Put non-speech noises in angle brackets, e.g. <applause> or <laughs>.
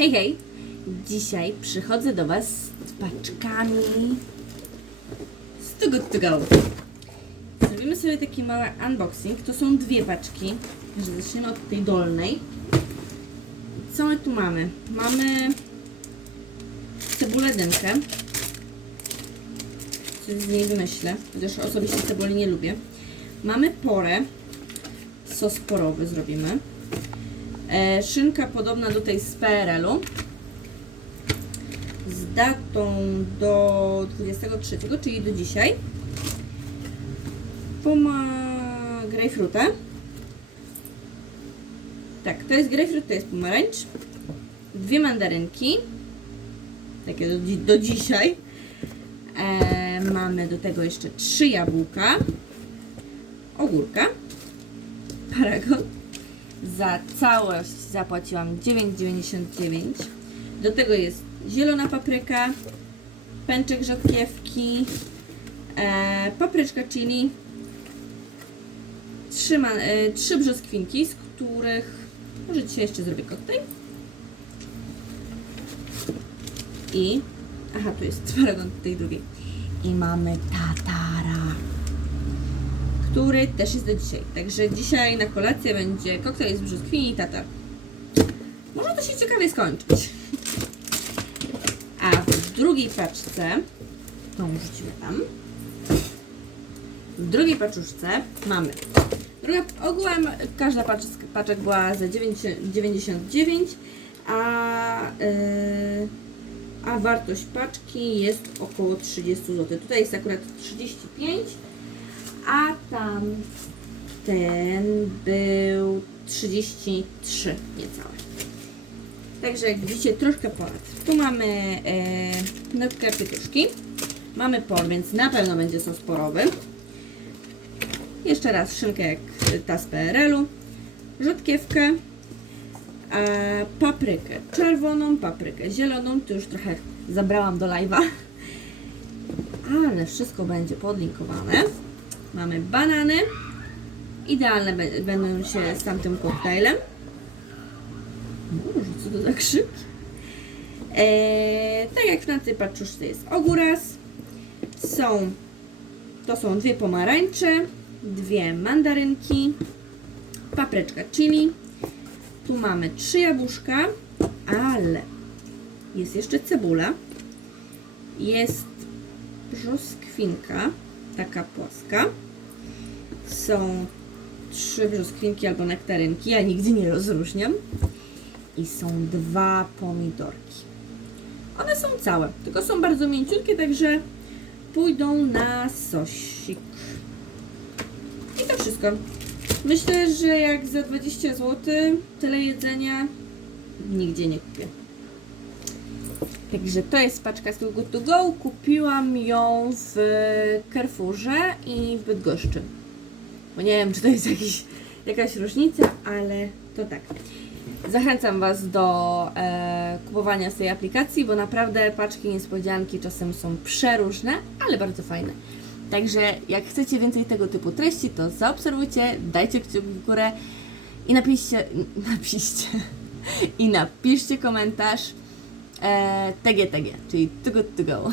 Hej, hej! Dzisiaj przychodzę do Was z paczkami z Too Good To Go. Zrobimy sobie taki mały unboxing. To są dwie paczki. Także zaczniemy od tej dolnej. Co my tu mamy? Mamy cebulę dymkę. Coś z niej wymyślę. Chociaż osobiście cebuli nie lubię. Mamy porę. Sos porowy zrobimy. E, szynka podobna do tej z PRL-u. Z datą do 23, czyli do dzisiaj. Poma grejpfrutę. Tak, to jest grejpfrut, to jest pomarańcz. Dwie mandarynki. Takie do, do dzisiaj. E, mamy do tego jeszcze trzy jabłka. Ogórka. Paragon. Za całość zapłaciłam 9,99. Do tego jest zielona papryka, pęczek rzodkiewki, e, papryczka chili, trzy, ma, e, trzy brzoskwinki, z których może dzisiaj jeszcze zrobię koktajl. I, aha, tu jest <laughs> paragon tej drugiej. I mamy tatara który też jest do dzisiaj. Także dzisiaj na kolację będzie koktajl z brzoskwini i tatar. Może to się ciekawie skończyć. A w drugiej paczce, tą rzucimy tam. W drugiej paczuszce mamy. Druga, ogółem każda paczka, paczek była za 90 99, a, yy, a wartość paczki jest około 30 zł. Tutaj jest akurat 35 a tam ten był 33 niecałe. Także jak widzicie troszkę ponad. Tu mamy e, nutkę pietruszki. Mamy por, więc na pewno będzie sos porowy. Jeszcze raz szynkę jak ta z PRL-u. Rzodkiewkę. Paprykę czerwoną, paprykę zieloną. Tu już trochę zabrałam do live'a. Ale wszystko będzie podlinkowane. Mamy banany. Idealne będą się z tamtym koktajlem. Boże, co to za krzyk? Eee, tak jak na tej paczuszce jest ogóras. Są, to są dwie pomarańcze, dwie mandarynki, papryczka chili. Tu mamy trzy jabłuszka, ale jest jeszcze cebula. Jest brzoskwinka, taka płaska. Są trzy brzoskwinki albo nektarynki, ja nigdy nie rozróżniam. I są dwa pomidorki. One są całe, tylko są bardzo mięciutkie, także pójdą na sosik. I to wszystko. Myślę, że jak za 20 zł tyle jedzenia nigdzie nie kupię. Także to jest paczka z Too Good To Go. Kupiłam ją w Carrefourze i w Bydgoszczy. Bo nie wiem, czy to jest jakiś, jakaś różnica, ale to tak. Zachęcam Was do e, kupowania z tej aplikacji, bo naprawdę paczki niespodzianki czasem są przeróżne, ale bardzo fajne. Także jak chcecie więcej tego typu treści, to zaobserwujcie, dajcie kciuk w górę i napiszcie, <laughs> napiszcie i napiszcie komentarz e, TGTG, czyli Too Good To Go.